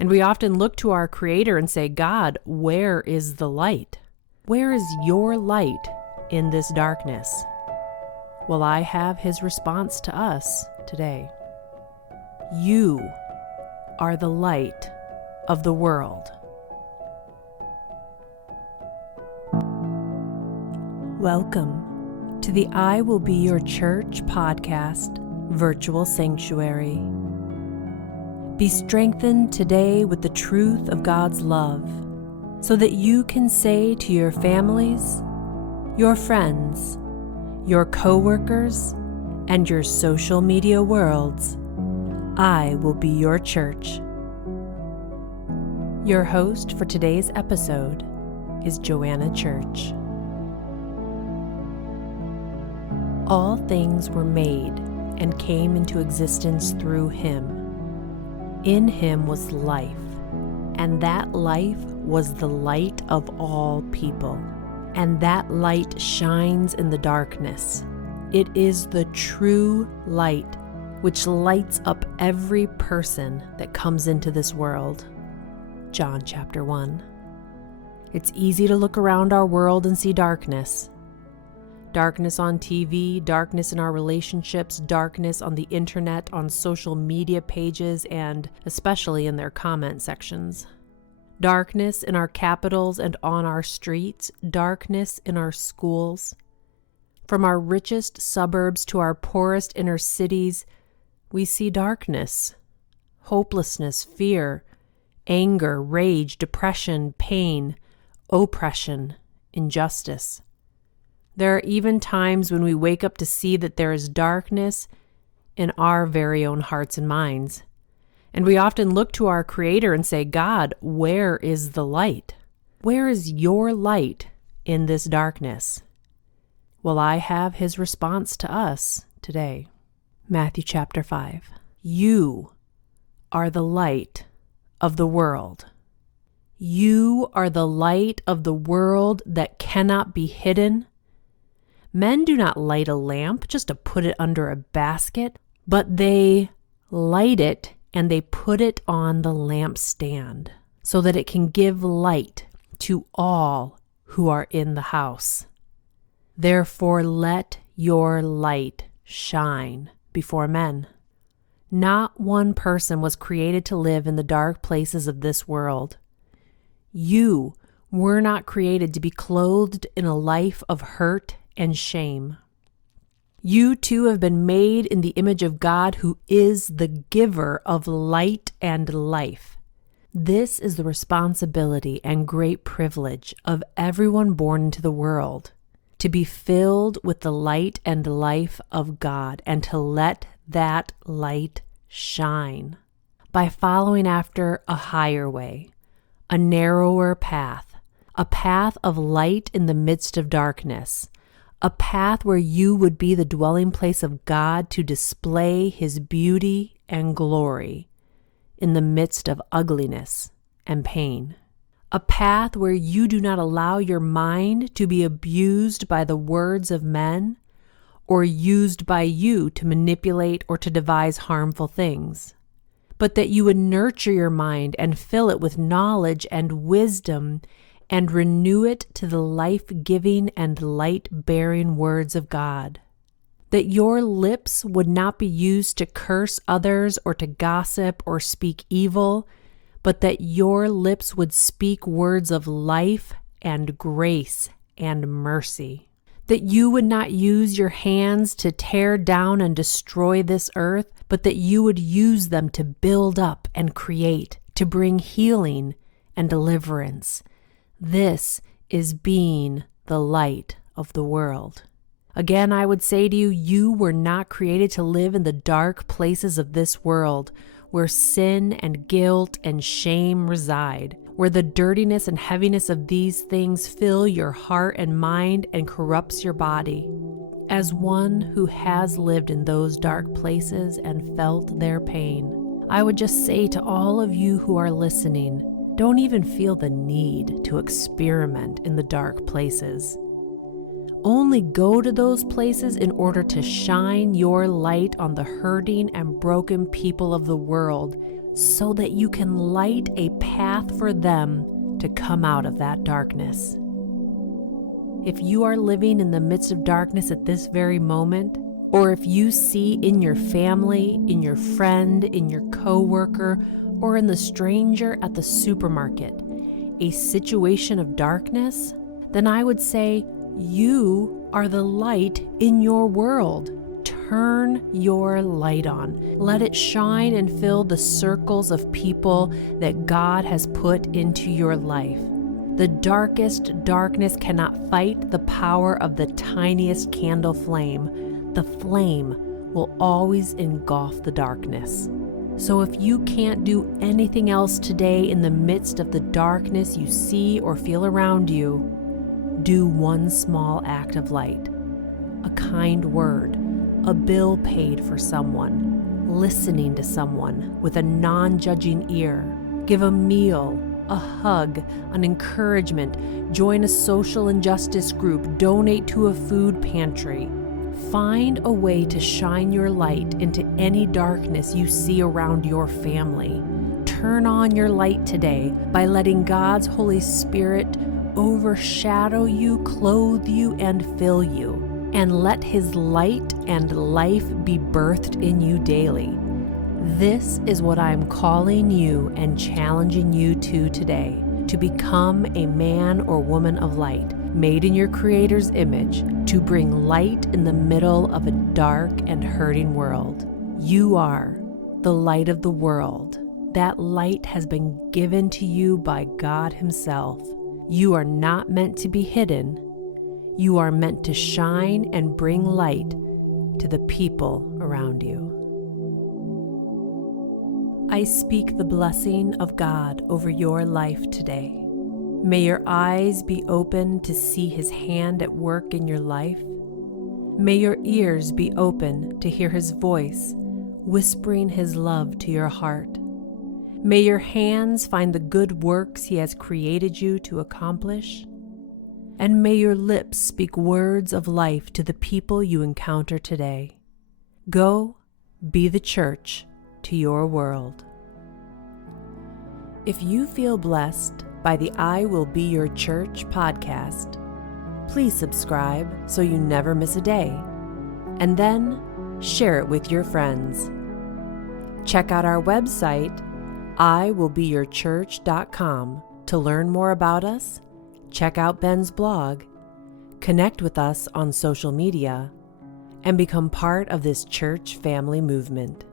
And we often look to our Creator and say, God, where is the light? Where is your light in this darkness? Well, I have His response to us today. You are the light of the world. Welcome to the I Will Be Your Church podcast virtual sanctuary. Be strengthened today with the truth of God's love so that you can say to your families, your friends, your co-workers, and your social media worlds, I will be your church. Your host for today's episode is Joanna Church. All things were made and came into existence through Him. In Him was life, and that life was the light of all people. And that light shines in the darkness. It is the true light which lights up every person that comes into this world. John chapter 1. It's easy to look around our world and see darkness. Darkness on TV, darkness in our relationships, darkness on the internet, on social media pages, and especially in their comment sections. Darkness in our capitals and on our streets, darkness in our schools. From our richest suburbs to our poorest inner cities, we see darkness, hopelessness, fear, anger, rage, depression, pain, oppression, injustice. There are even times when we wake up to see that there is darkness in our very own hearts and minds. And we often look to our Creator and say, God, where is the light? Where is your light in this darkness? Well, I have His response to us today. Matthew chapter 5. You are the light of the world. You are the light of the world that cannot be hidden. Men do not light a lamp just to put it under a basket, but they light it and they put it on the lampstand so that it can give light to all who are in the house. Therefore, let your light shine before men. Not one person was created to live in the dark places of this world. You were not created to be clothed in a life of hurt and shame. You too have been made in the image of God, who is the giver of light and life. This is the responsibility and great privilege of everyone born into the world, to be filled with the light and life of God and to let that light shine by following after a higher way, a narrower path, a path of light in the midst of darkness, a path where you would be the dwelling place of God to display His beauty and glory in the midst of ugliness and pain. A path where you do not allow your mind to be abused by the words of men or used by you to manipulate or to devise harmful things, but that you would nurture your mind and fill it with knowledge and wisdom and renew it to the life-giving and light-bearing words of God. That your lips would not be used to curse others or to gossip or speak evil, but that your lips would speak words of life and grace and mercy. That you would not use your hands to tear down and destroy this earth, but that you would use them to build up and create, to bring healing and deliverance. This is being the light of the world. Again, I would say to you, you were not created to live in the dark places of this world where sin and guilt and shame reside, where the dirtiness and heaviness of these things fill your heart and mind and corrupts your body. As one who has lived in those dark places and felt their pain, I would just say to all of you who are listening, don't even feel the need to experiment in the dark places. Only go to those places in order to shine your light on the hurting and broken people of the world so that you can light a path for them to come out of that darkness. If you are living in the midst of darkness at this very moment, or if you see in your family, in your friend, in your coworker, or in the stranger at the supermarket a situation of darkness, then I would say you are the light in your world. Turn your light on. Let it shine and fill the circles of people that God has put into your life. The darkest darkness cannot fight the power of the tiniest candle flame. The flame will always engulf the darkness. So if you can't do anything else today in the midst of the darkness you see or feel around you, do one small act of light. A kind word, a bill paid for someone, listening to someone with a non-judging ear. Give a meal, a hug, an encouragement, join a social injustice group, donate to a food pantry. Find a way to shine your light into any darkness you see around your family. Turn on your light today by letting God's Holy Spirit overshadow you, clothe you, and fill you. And let His light and life be birthed in you daily. This is what I'm calling you and challenging you to today, to become a man or woman of light, made in your Creator's image, to bring light in the middle of a dark and hurting world. You are the light of the world. That light has been given to you by God Himself. You are not meant to be hidden. You are meant to shine and bring light to the people around you. I speak the blessing of God over your life today. May your eyes be open to see His hand at work in your life. May your ears be open to hear His voice, whispering His love to your heart. May your hands find the good works He has created you to accomplish. And may your lips speak words of life to the people you encounter today. Go, be the church to your world. If you feel blessed by the I Will Be Your Church podcast, please subscribe so you never miss a day, and then share it with your friends. Check out our website, iwillbeyourchurch.com, to learn more about us, check out Ben's blog, connect with us on social media, and become part of this church family movement.